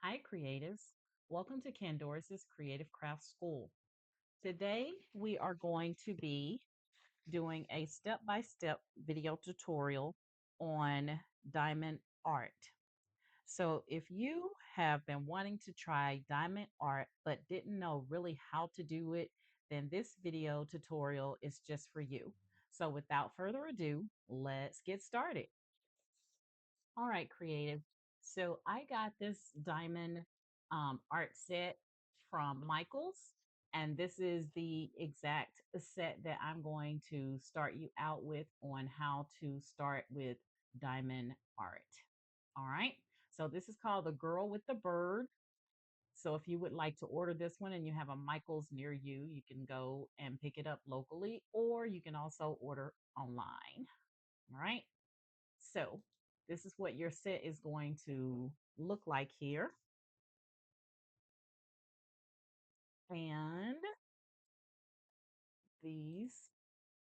Hi, creatives. Welcome to Candoris's Creative Craft School. Today, we are going to be doing a step-by-step video tutorial on diamond art. So if you have been wanting to try diamond art but didn't know really how to do it, then this video tutorial is just for you. So without further ado, let's get started. All right, creative. So I got this diamond art set from Michaels, and this is the exact set that I'm going to start you out with on how to start with diamond art. All right. So this is called The Girl with the Bird. So if you would like to order this one and you have a Michaels near you, you can go and pick it up locally, or you can also order online. All right. So this is what your set is going to look like here. And these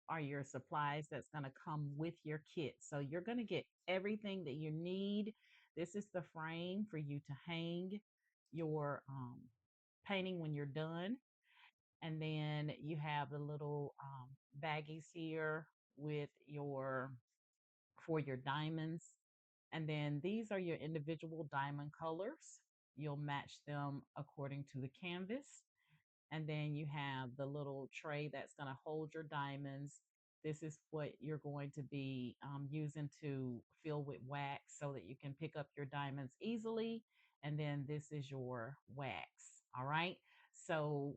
are your supplies that's going to come with your kit. So you're going to get everything that you need. This is the frame for you to hang your painting when you're done. And then you have the little baggies here with your for your diamonds. And then these are your individual diamond colors. You'll match them according to the canvas. And then you have the little tray that's going to hold your diamonds. This is what you're going to be using to fill with wax so that you can pick up your diamonds easily. And then this is your wax. All right. So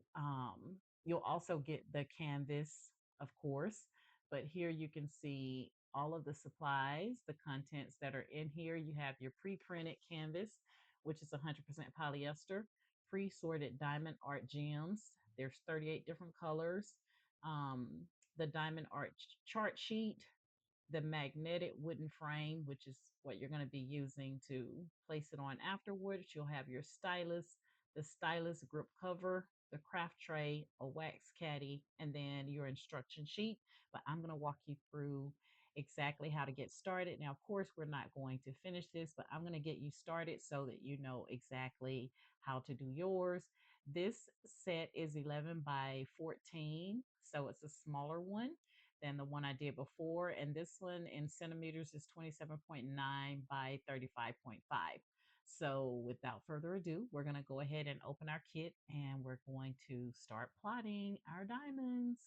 you'll also get the canvas, of course. But here you can see all of the supplies, the contents that are in here. You have your pre-printed canvas, which is 100% polyester, pre-sorted diamond art gems. There's 38 different colors. Um, the diamond art chart sheet, the magnetic wooden frame, which is what you're going to be using to place it on afterwards. You'll have your stylus, the stylus grip cover, the craft tray, a wax caddy, and then your instruction sheet. But I'm going to walk you through exactly how to get started. Now, of course, we're not going to finish this, but I'm going to get you started so that you know exactly how to do yours. This set is 11 by 14, so it's a smaller one than the one I did before. And this one in centimeters is 27.9 by 35.5. So without further ado, we're going to go ahead and open our kit and we're going to start plotting our diamonds.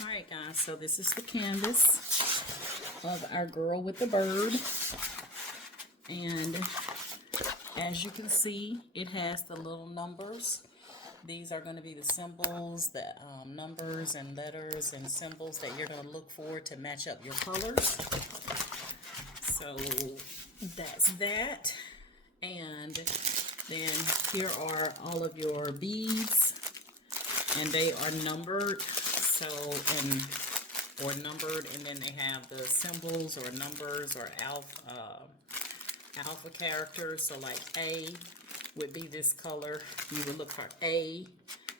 All right, guys, so this is the canvas of our girl with the bird. And as you can see, it has the little numbers. These are going to be the symbols, the numbers and letters and symbols that you're going to look for to match up your colors. So that's that. And then here are all of your beads, and they are numbered. So, or numbered, and then they have the symbols or numbers or alpha characters. So like A would be this color. You would look for A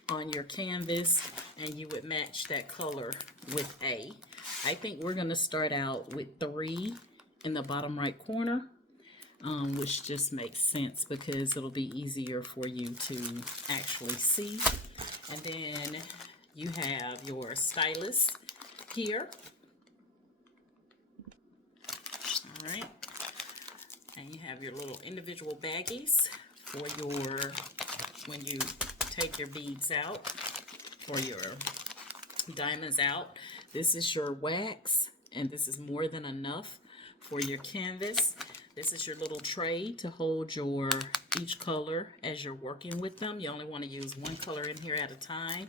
on your canvas and you would match that color with A. I think we're going to start out with 3 in the bottom right corner, which just makes sense because it'll be easier for you to actually see. And then you have your stylus here. All right. And you have your little individual baggies for your, when you take your beads out or your diamonds out. This is your wax, and this is more than enough for your canvas. This is your little tray to hold your each color as you're working with them. You only want to use one color in here at a time.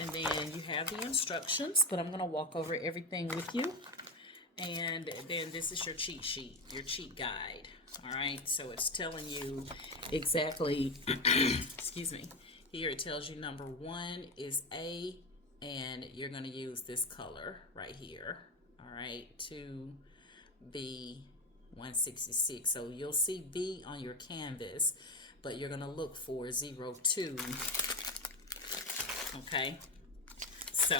And then you have the instructions, but I'm going to walk over everything with you. And then this is your cheat sheet, your cheat guide. All right, so it's telling you exactly, excuse me, here it tells you number 1 is A, and you're going to use this color right here. All right, 2B 166. So you'll see B on your canvas, but you're going to look for 02. Okay, so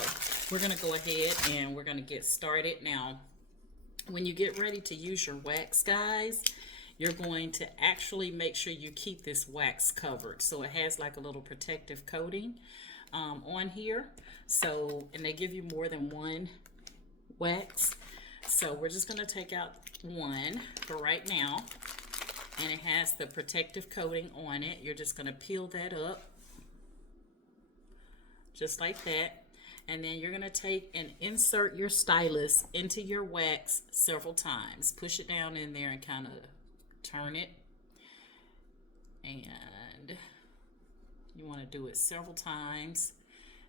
we're going to go ahead and we're going to get started now. When you get ready to use your wax, guys, you're going to actually make sure you keep this wax covered. So it has like a little protective coating on here. So, and they give you more than one wax. So we're just going to take out one for right now. And it has the protective coating on it. You're just going to peel that up. Just like that. And then you're going to take and insert your stylus into your wax several times. Push it down in there and kind of turn it. And you want to do it several times.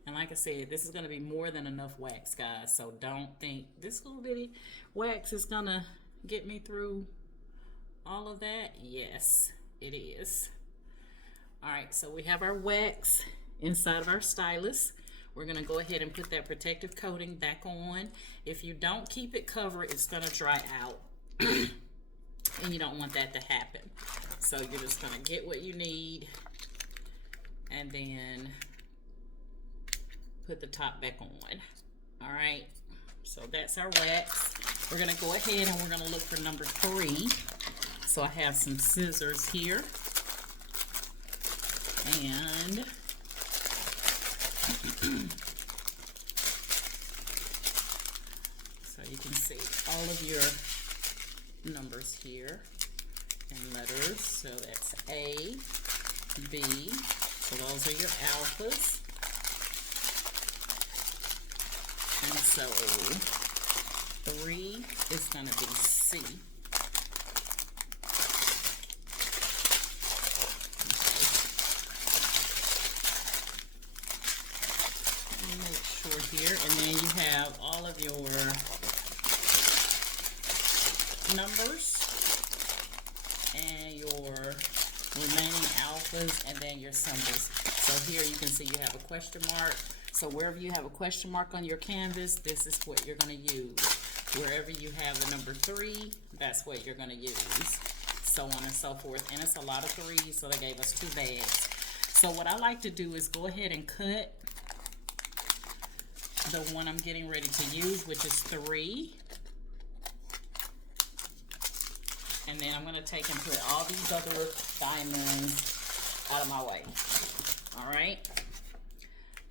And like I said, this is going to be more than enough wax, guys. So don't think this little bitty wax is going to get me through all of that. Yes, it is. All right, so we have our wax inside of our stylus. We're going to go ahead and put that protective coating back on. If you don't keep it covered, it's going to dry out. And you don't want that to happen. So you're just going to get what you need and then put the top back on. All right, so that's our wax. We're going to go ahead and we're going to look for number 3. So I have some scissors here. And so you can see all of your numbers here and letters. So that's A, B. So those are your alphas. And so 3 is going to be C. Here, and then you have all of your numbers and your remaining alphas and then your symbols. So here you can see you have a question mark. So wherever you have a question mark on your canvas, this is what you're going to use. Wherever you have the number 3, that's what you're going to use. So on and so forth. And it's a lot of 3s, so they gave us 2 bags. So what I like to do is go ahead and cut the one I'm getting ready to use, which is 3. And then I'm going to take and put all these other diamonds out of my way. All right.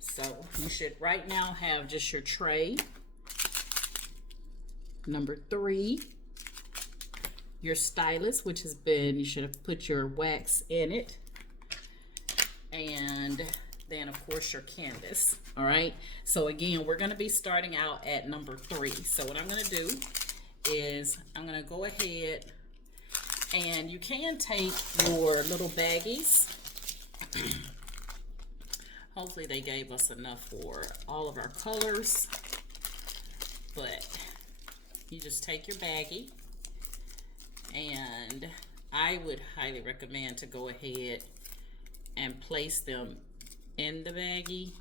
So you should right now have just your tray, number 3, your stylus, which has been, you should have put your wax in it, and then of course your canvas. All right, so again, we're going to be starting out at number 3. So what I'm going to do is I'm going to go ahead, and you can take your little baggies. Hopefully they gave us enough for all of our colors, but you just take your baggie, and I would highly recommend to go ahead and place them in the baggie.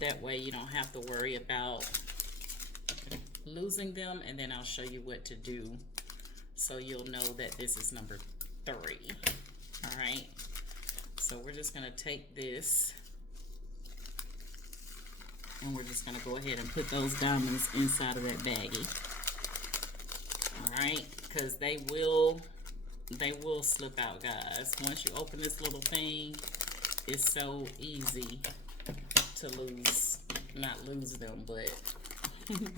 That way you don't have to worry about losing them, and then I'll show you what to do so you'll know that this is number 3. All right, so we're just going to take this and we're just going to go ahead and put those diamonds inside of that baggie. All right, because they will slip out, guys. Once you open this little thing, it's so easy to lose, not lose them, but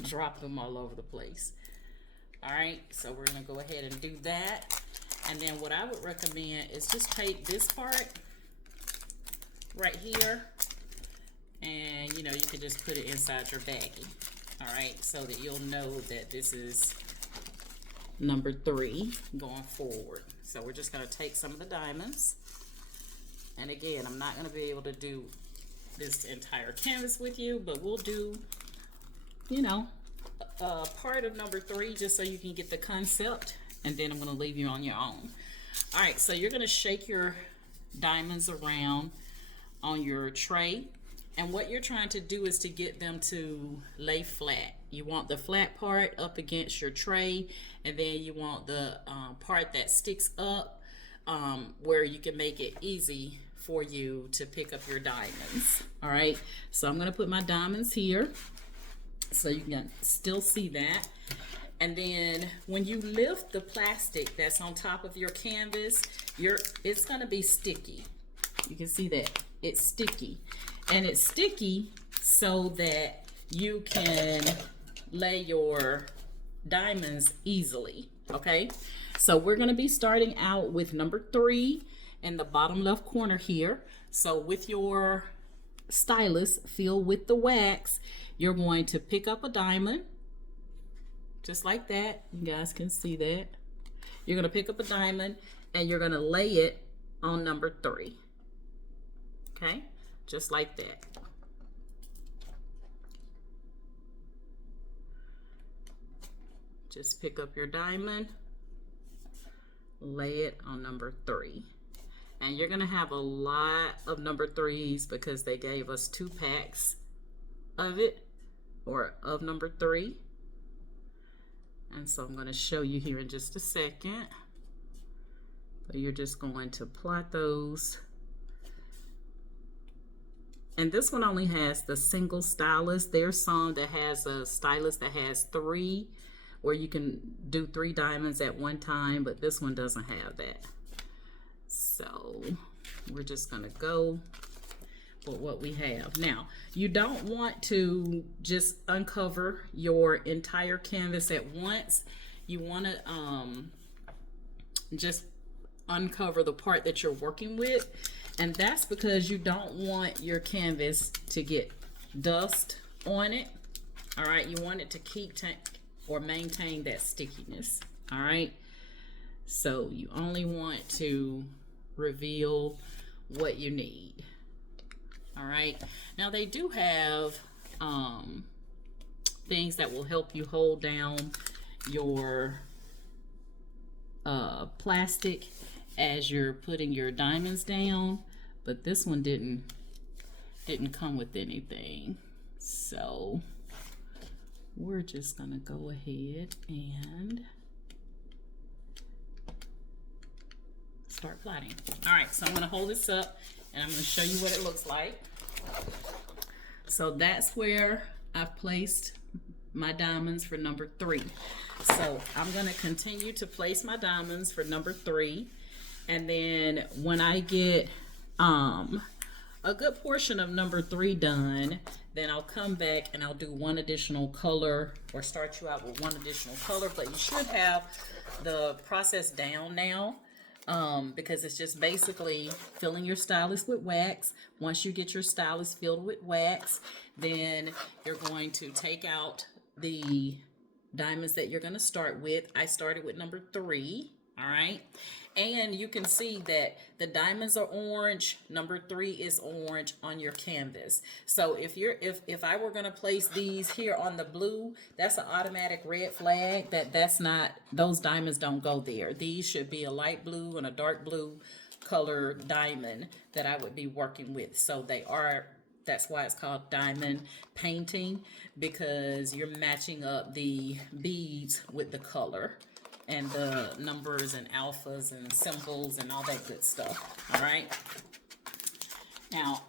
drop them all over the place. All right, so we're gonna go ahead and do that. And then what I would recommend is just take this part right here, and you know, you can just put it inside your baggie. All right, so that you'll know that this is number 3 going forward. So we're just gonna take some of the diamonds, and again, I'm not gonna be able to do this entire canvas with you, but we'll do, you know, part of number 3 just so you can get the concept, and then I'm going to leave you on your own. All right, so you're going to shake your diamonds around on your tray, and what you're trying to do is to get them to lay flat. You want the flat part up against your tray, and then you want the part that sticks up where you can make it easy for you to pick up your diamonds. All right, so I'm going to put my diamonds here so you can still see that. And then when you lift the plastic that's on top of your canvas, it's gonna be sticky. You can see that it's sticky. And it's sticky so that you can lay your diamonds easily, okay? So we're gonna be starting out with number 3 in the bottom left corner here. So with your stylus filled with the wax, you're going to pick up a diamond, just like that. You guys can see that. You're gonna pick up a diamond and you're gonna lay it on number 3, okay? Just like that. Just pick up your diamond, lay it on number 3. And you're gonna have a lot of number 3s because they gave us 2 packs of it, or of number 3. And so I'm gonna show you here in just a second. So you're just going to plot those. And this one only has the single stylus. There's some that has a stylus that has 3, where you can do 3 diamonds at one time, but this one doesn't have that. So we're just gonna go with what we have. Now, you don't want to just uncover your entire canvas at once. You wanna just uncover the part that you're working with. And that's because you don't want your canvas to get dust on it. All right, you want it to keep or maintain that stickiness. All right, so you only want to reveal what you need. All right, now they do have things that will help you hold down your plastic as you're putting your diamonds down, but this one didn't come with anything. So we're just gonna go ahead and start plotting. All right, so I'm gonna hold this up and I'm gonna show you what it looks like. So that's where I've placed my diamonds for number 3. So I'm gonna continue to place my diamonds for number 3. And then when I get a good portion of number 3 done, then I'll come back and I'll do one additional color, or start you out with one additional color. But you should have the process down now, because it's just basically filling your stylus with wax. Once you get your stylus filled with wax, then you're going to take out the diamonds that you're going to start with. I started with number 3, all right? And you can see that the diamonds are orange, number 3 is orange on your canvas. So if I were going to place these here on the blue, that's an automatic red flag. That's not, those diamonds don't go there. These should be a light blue and a dark blue color diamond that I would be working with. So they are, that's why it's called diamond painting, because you're matching up the beads with the color and the numbers and alphas and symbols and all that good stuff. All right. Now,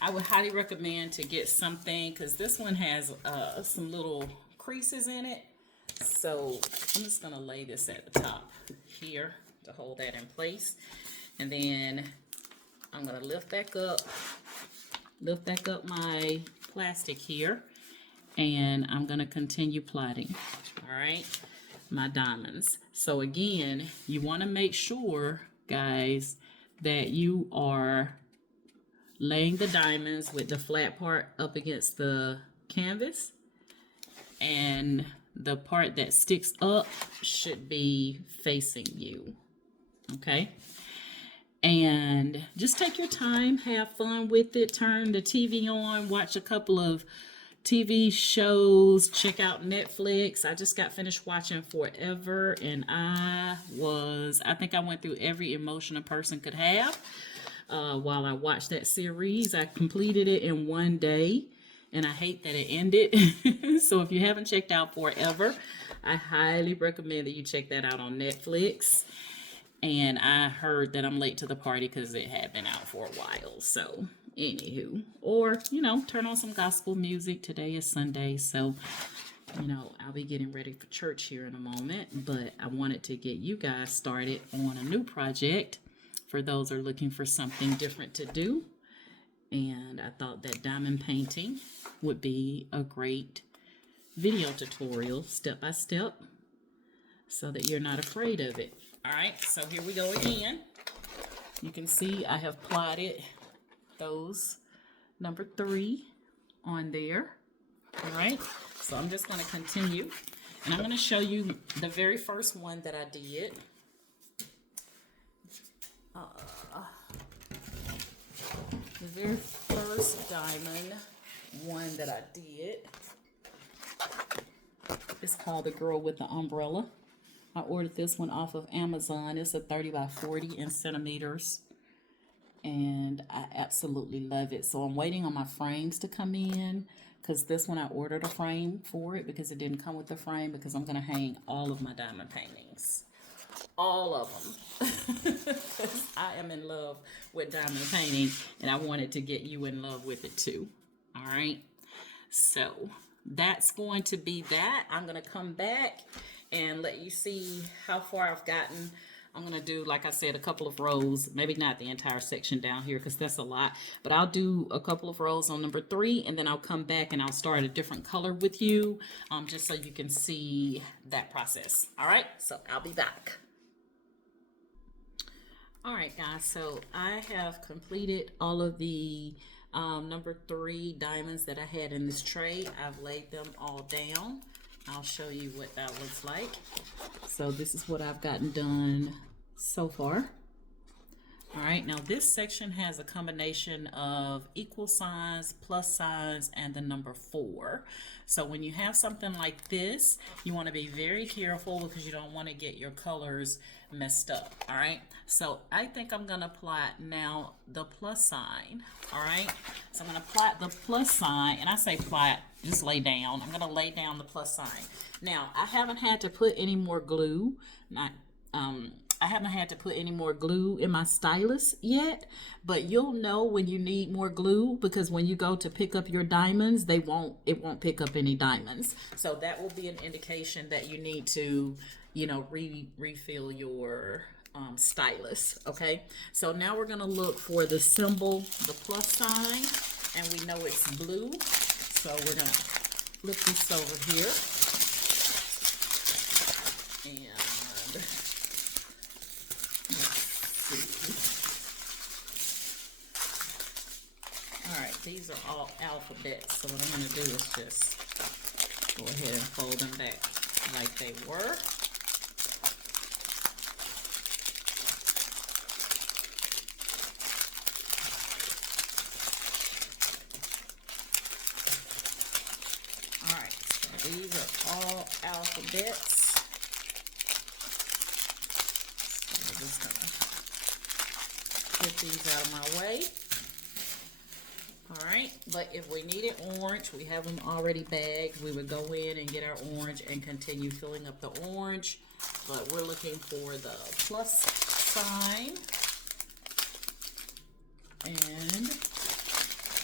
I would highly recommend to get something, because this one has some little creases in it. So I'm just gonna lay this at the top here to hold that in place. And then I'm gonna lift back up my plastic here, and I'm gonna continue plotting. All right, my diamonds. So again, you want to make sure, guys, that you are laying the diamonds with the flat part up against the canvas, and the part that sticks up should be facing you. Okay, and just take your time, have fun with it, turn the TV on, watch a couple of TV shows, check out Netflix. I just got finished watching Forever, and I think I went through every emotion a person could have while I watched that series. I completed it in one day, and I hate that it ended. So if you haven't checked out Forever, I highly recommend that you check that out on Netflix. And I heard that I'm late to the party because it had been out for a while. So anywho, or, you know, turn on some gospel music. Today is Sunday, so You know, I'll be getting ready for church here in a moment, but I wanted to get you guys started on a new project for those who are looking for something different to do. And I thought that diamond painting would be a great video tutorial, step by step, so that you're not afraid of it. All right, so here we go again. You can see I have plotted those number 3 on there. All right, so I'm just going to continue, and I'm going to show you the very first one that I did. The very first diamond one that I did is called The Girl with the Umbrella. I ordered this one off of Amazon. It's a 30 by 40 in centimeters, and I absolutely love it. So I'm waiting on my frames to come in, because this one I ordered a frame for it because it didn't come with the frame, because I'm going to hang all of my diamond paintings. All of them. I am in love with diamond painting, and I wanted to get you in love with it too. All right. So that's going to be that. I'm going to come back and let you see how far I've gotten. I'm going to do, like I said, a couple of rows, maybe not the entire section down here because that's a lot, but I'll do a couple of rows on number 3, and then I'll come back and I'll start a different color with you, just so you can see that process. All right, so I'll be back. All right, guys, so I have completed all of the number 3 diamonds that I had in this tray. I've laid them all down. I'll show you what that looks like. So this is what I've gotten done so far. All right, now this section has a combination of equal signs, plus signs, and the number 4. So when you have something like this, you want to be very careful because you don't want to get your colors messed up. All right, so I think I'm going to plot now the plus sign. All right, so I'm going to plot the plus sign, and I say plot, just lay down. I'm going to lay down the plus sign. Now, I haven't had to put any more glue. I haven't had to put any more glue in my stylus yet, but you'll know when you need more glue, because when you go to pick up your diamonds, it won't pick up any diamonds. So that will be an indication that you need to, you know, refill your stylus. Okay, so now we're gonna look for the symbol, the plus sign, and we know it's blue. So we're gonna flip this over here, and all right, these are all alphabets. So what I'm going to do is just go ahead and fold them back like they were. All right, so these are all alphabets. So we're just going to get these out of my way. All right, but if we needed orange, we have them already bagged. We would go in and get our orange and continue filling up the orange. But we're looking for the plus sign. And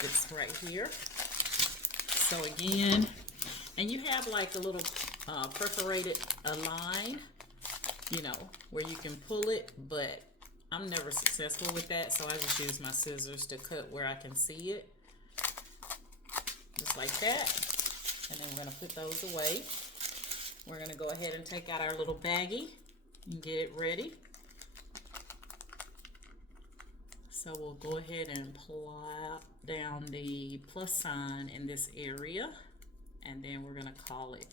it's right here. So again, and you have like a little perforated line, you know, where you can pull it, but I'm never successful with that, so I just use my scissors to cut where I can see it. Just like that. And then we're going to put those away. We're going to go ahead and take out our little baggie and get it ready. So we'll go ahead and plop down the plus sign in this area, and then we're going to call it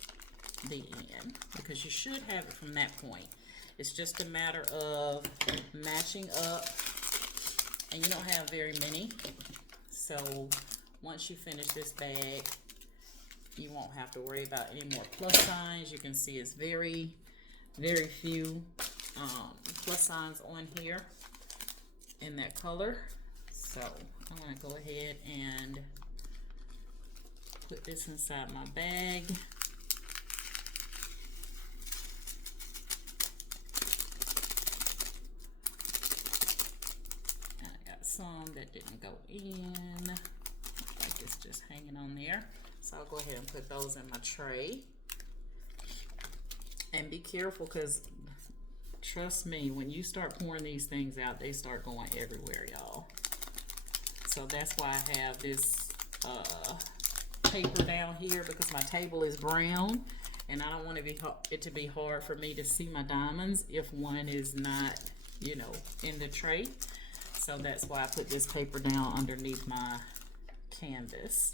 the end, because you should have it from that point. It's just a matter of matching up, and you don't have very many. So once you finish this bag, you won't have to worry about any more plus signs. You can see it's very, very few plus signs on here in that color. So I'm going to go ahead and put this inside my bag. Some that didn't go in. Looks like it's just hanging on there. So I'll go ahead and put those in my tray. And be careful, because trust me, when you start pouring these things out, they start going everywhere, y'all. So that's why I have this paper down here, because my table is brown and I don't want it to be hard for me to see my diamonds if one is not, you know, in the tray. So that's why I put this paper down underneath my canvas.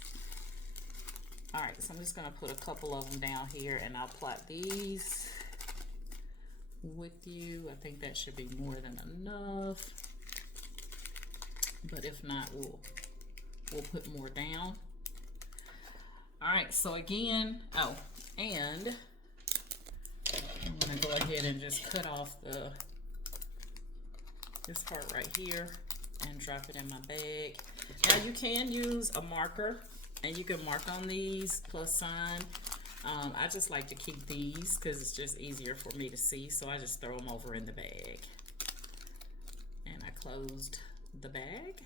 All right, so I'm just gonna put a couple of them down here, and I'll plot these with you. I think that should be more than enough, but if not, we'll put more down. All right, so again, oh, and I'm gonna go ahead and just cut off this part right here and drop it in my bag. Now you can use a marker, and you can mark on these plus sign. I just like to keep these because it's just easier for me to see, so I just throw them over in the bag. And I closed the bag.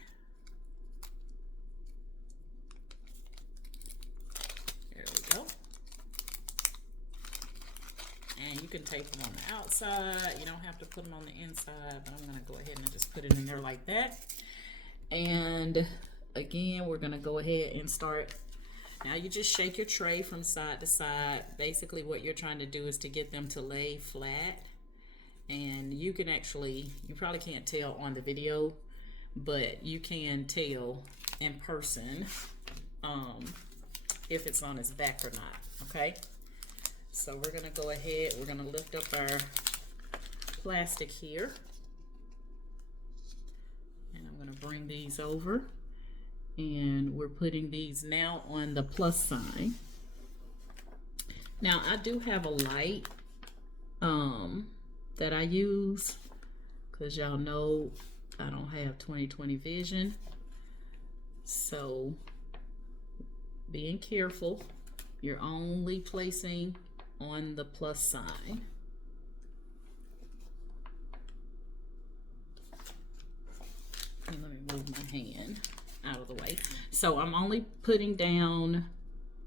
There we go. And you can tape them on the outside. You don't have to put them on the inside, but I'm gonna go ahead and just put it in there like that. And again, we're gonna go ahead and start. Now you just shake your tray from side to side. Basically what you're trying to do is to get them to lay flat. And you can actually, you probably can't tell on the video, but you can tell in person if it's on its back or not, okay? So we're gonna go ahead, we're gonna lift up our plastic here. And I'm gonna bring these over. And we're putting these now on the plus sign. Now I do have a light that I use, because y'all know I don't have 20/20 vision. So being careful, you're only placing on the plus sign. And let me move my hand out of the way. So I'm only putting down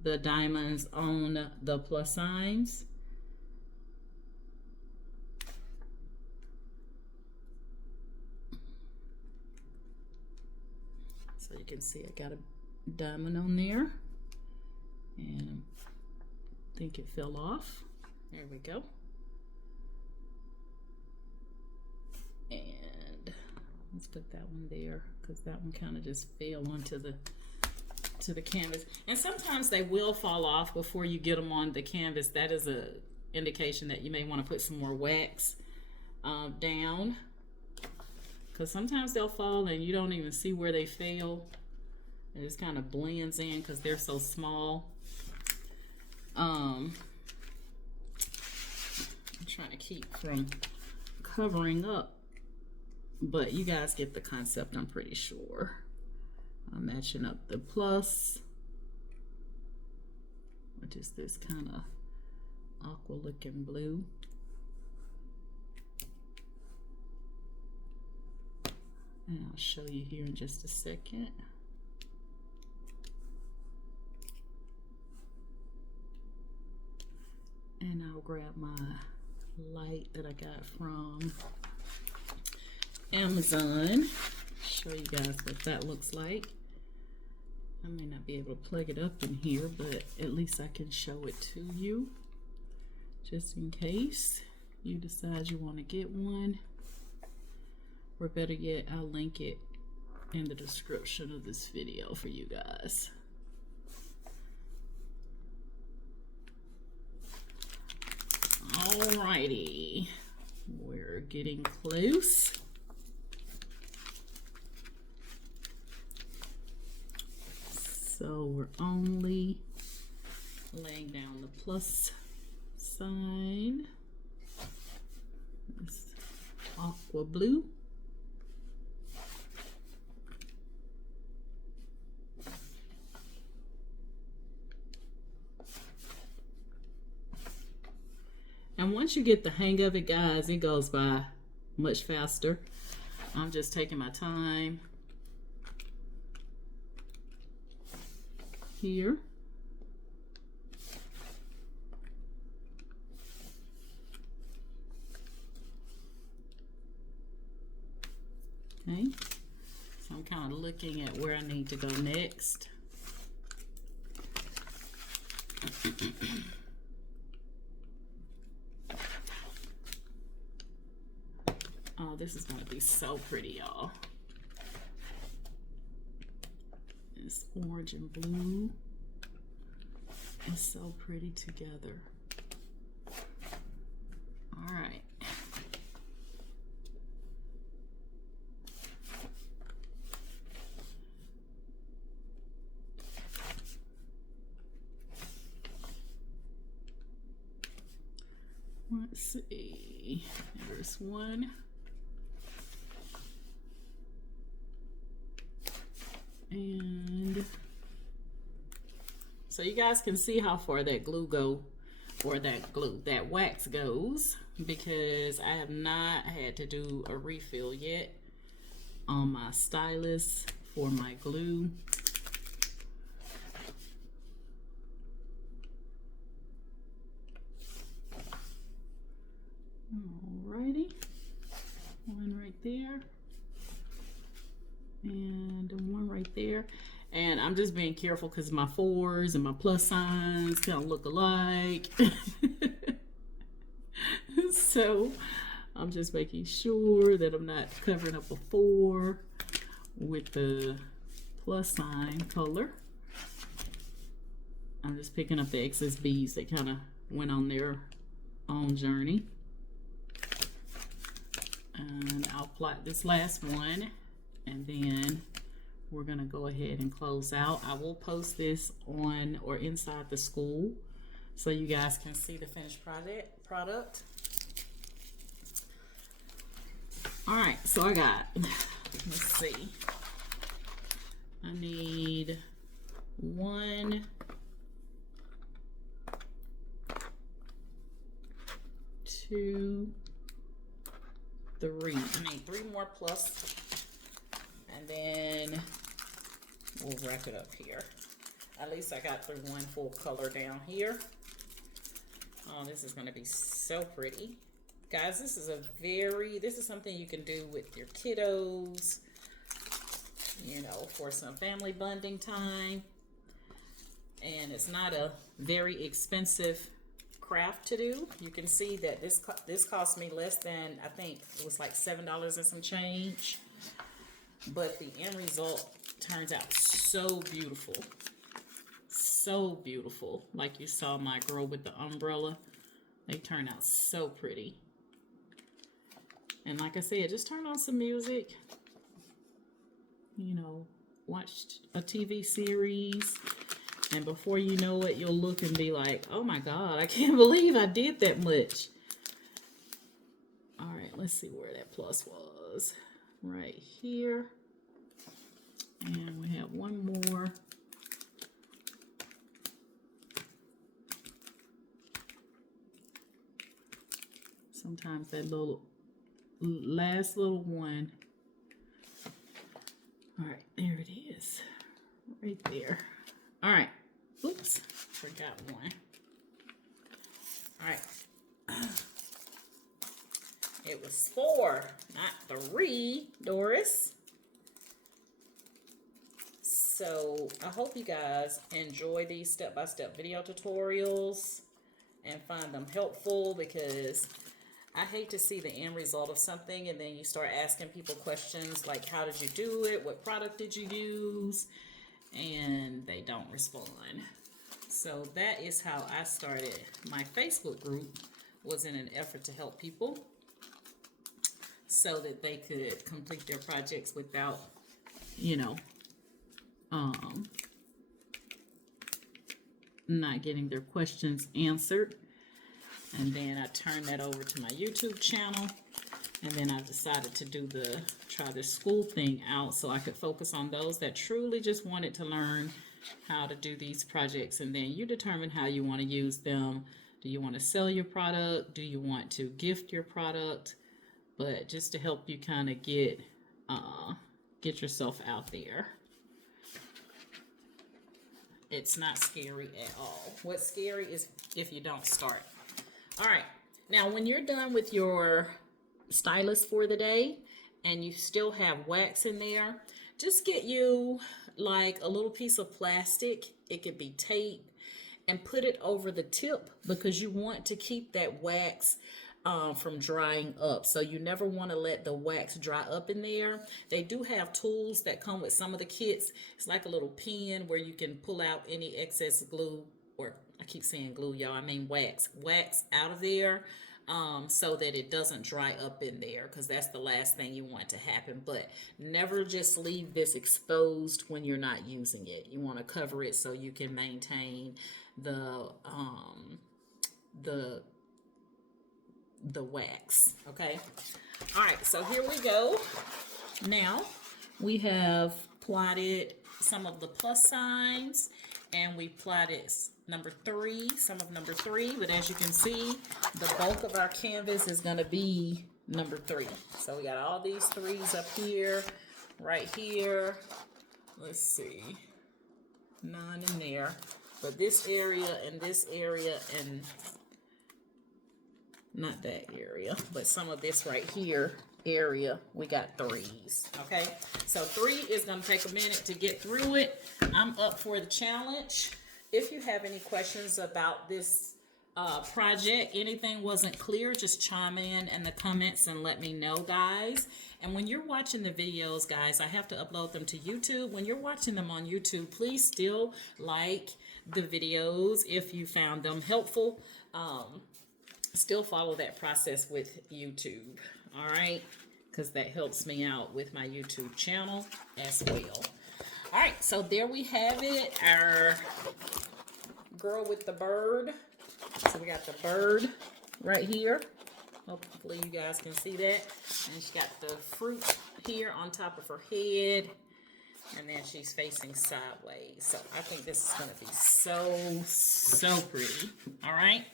the diamonds on the plus signs. So you can see I got a diamond on there, and I think it fell off. There we go. And let's put that one there, because that one kind of just fell onto the canvas. And sometimes they will fall off before you get them on the canvas. That is a indication that you may want to put some more wax down, because sometimes they'll fall and you don't even see where they fell. It just kind of blends in because they're so small. I'm trying to keep from covering up, but you guys get the concept, I'm pretty sure. I'm matching up the plus, which is this kind of aqua looking blue. And I'll show you here in just a second. And I'll grab my light that I got from Amazon. Show you guys what that looks like. I may not be able to plug it up in here, but at least I can show it to you, just in case you decide you want to get one. Or better yet, I'll link it in the description of this video for you guys. Alrighty, we're getting close. So we're only laying down the plus sign. This aqua blue. And once you get the hang of it, guys, it goes by much faster. I'm just taking my time here. Okay, so I'm kind of looking at where I need to go next. Oh, this is going to be so pretty, y'all. This orange and blue is so pretty together. All right. Let's see. There's one. And so you guys can see how far that that wax goes, because I have not had to do a refill yet on my stylus for my glue. Alrighty, one right there. And one right there. And I'm just being careful because my 4s and my plus signs kind of look alike. So I'm just making sure that I'm not covering up a 4 with the plus sign color. I'm just picking up the excess beads that kind of went on their own journey. And I'll plot this last one. And then we're going to go ahead and close out. I will post this on or inside the school so you guys can see the finished product. All right, so I got, let's see. I need 1, 2, 3. I need 3 more plus. And then we'll wrap it up here. At least I got through one full color down here. Oh, this is going to be so pretty. Guys, this is something you can do with your kiddos, you know, for some family bonding time. And it's not a very expensive craft to do. You can see that this cost me less than, I think it was like $7 and some change. But the end result turns out so beautiful. So beautiful. Like you saw my girl with the umbrella. They turn out so pretty. And like I said, just turn on some music. You know, watch a TV series. And before you know it, you'll look and be like, oh my God, I can't believe I did that much. All right, let's see where that plus was. Right here. And we have one more. Sometimes that last little one. All right, there it is. Right there. All right. Oops, forgot one. All right. It was 4, not 3, Doris. So I hope you guys enjoy these step-by-step video tutorials and find them helpful, because I hate to see the end result of something and then you start asking people questions like, how did you do it? What product did you use? And they don't respond. So that is how I started my Facebook group, was in an effort to help people so that they could complete their projects without, you know, not getting their questions answered. And then I turned that over to my YouTube channel, and then I decided to try the school thing out so I could focus on those that truly just wanted to learn how to do these projects. And then you determine how you want to use them. Do you want to sell your product? Do you want to gift your product? But just to help you kind of get yourself out there. It's not scary at all. What's scary is if you don't start. All right. Now, when you're done with your stylus for the day and you still have wax in there, just get you like a little piece of plastic. It could be tape, and put it over the tip, because you want to keep that wax from drying up. So you never want to let the wax dry up in there. They do have tools that come with some of the kits. It's like a little pen where you can pull out any excess glue, or I keep saying glue, y'all, I mean wax out of there, so that it doesn't dry up in there, because that's the last thing you want to happen. But never just leave this exposed when you're not using it. You want to cover it so you can maintain the the the wax. Okay, all right, so here we go. Now we have plotted some of the plus signs, and we plotted number 3, some of number 3, but as you can see, the bulk of our canvas is going to be number 3. So we got all these 3s up here, right here. Let's see, none in there, but this area and this area, and not that area, but some of this right here area, we got 3s. Okay, so 3 is going to take a minute to get through it. I'm up for the challenge. If you have any questions about this project, anything wasn't clear, just chime in the comments and let me know, guys. And when you're watching the videos, guys, I have to upload them to YouTube. When you're watching them on YouTube, please still like the videos if you found them helpful. Still follow that process with YouTube, all right, because that helps me out with my YouTube channel as well. All right, so there we have it, our girl with the bird. So we got the bird right here. Hopefully you guys can see that. And she got the fruit here on top of her head, and then she's facing sideways. So I think this is going to be so pretty. All right.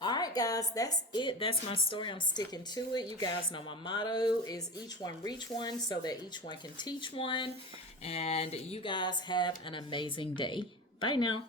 All right, guys, that's it. That's my story. I'm sticking to it. You guys know my motto is each one reach one, so that each one can teach one. And you guys have an amazing day. Bye now.